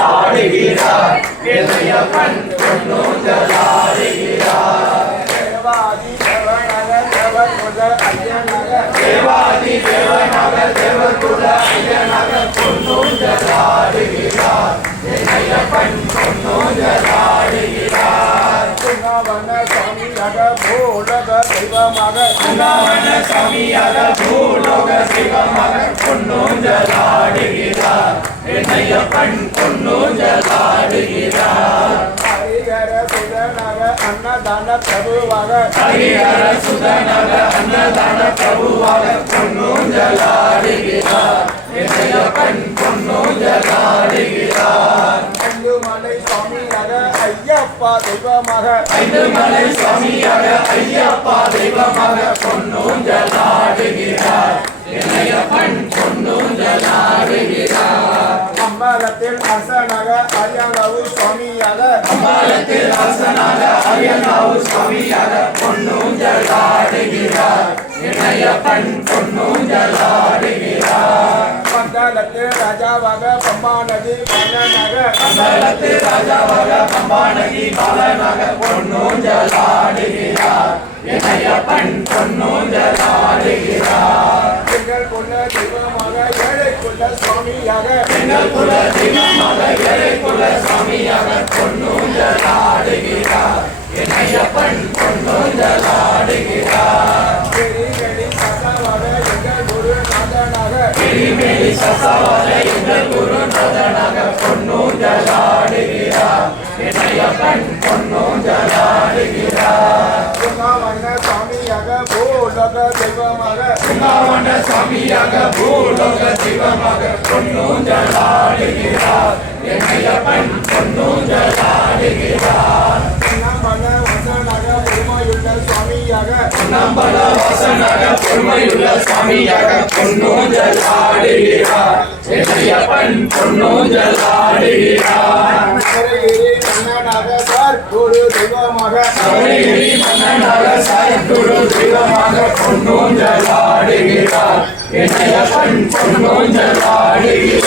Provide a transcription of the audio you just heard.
ஆடுகிறார் இளையப்பன் பொன்னூஞ்சலாடுகிறார் தேவாதி தேவனாக தேவகுல ஐயனாக பொன்னூஞ்சலாடுகிறார் இளையப்பன் பொன்னூஞ்சலாடுகிறார் சுண்ணாவன சாமியாக பூலோக தெய்வமாக சுண்ணாவன சாமியாக பூலோக தெய்வமாக பொன்னூஞ்சலாடுகிறார் இளையப்பன் பொன்னூஞ்சலாடுகிறார் ஹரிஹர சுதனாக அன்னதான பிரபுவாக ஹரிஹர சுதனாக அன்னதான பிரபுவாக பொன்னூஞ்சலாடுகிறார் இளையப்பன் பொன்னூஞ்சலாடுகிறார் ஐந்துமலை சுவாமியாக ஐயப்பா தெய்வமாக ஐந்துமலை சுவாமியாக ஐயப்பா தெய்வமாக பொன்னூஞ்சலாடுகிறார் இளையப்பன் பொன்னூஞ்சலாடுகிறார் அம்பலத்தில் அரசனாக அரியங்காவு சுவாமியாக அம்பலத்தில் அரசனாக அரியங்காவு சுவாமியாக பொன்னூஞ்சலாடுகிறார் இளையப்பன் பொன்னூஞ்சலாடுகிறார் மண்டலத்தில் ராஜாவாக பம்பாநதி பாலனாக மண்டலத்தில் ராஜாவாக பம்பாநதி பாலனாக பொன்னூஞ்சலாடுகிறார் இளையப்பன் பொன்னூஞ்சலாடுகிறார் எங்கள் குல தெய்வமாக ஏழை குல சுவாமியாக எங்கள் குல தெய்வமாக ஏழை குல சுவாமியாக பொன்னூஞ்சலாடுகிறார் இளையப்பன் பொன்னூஞ்சலாடுகிறார் எங்கள் சசாவாக எங்கள் குருநாதனாக பொன்னூஞ்சலாடுகிறார் இளையப்பன் பொன்னூஞ்சலாடுகிறார் சுண்ணாவண்ண சாமியாக பூலோக தெய்வமாக சுண்ணாவண்ண சாமியாக பூலோக தெய்வமாக பொன்னூஞ்சலாடுகிறார் இளையப்பன் பொன்னூஞ்சலாடுகிறார் சுண்ணாம்பல வசனாக பெருமையுள்ள சுவாமியாக சுண்ணாம்பல வசனாக பெருமையுள்ள சுவாமியாக பொன்னூஞ்சலாடுகிறார் இளையப்பன் பொன்னூஞ்சலாடுகிறார் குரு தெய்வமாக சபரிகிரி மன்னனாக சத்குரு தெய்வமாக பொன்னூஞ்சலாடுகிறார் இளையப்பன் பொன்னூஞ்சலாடுகிறார்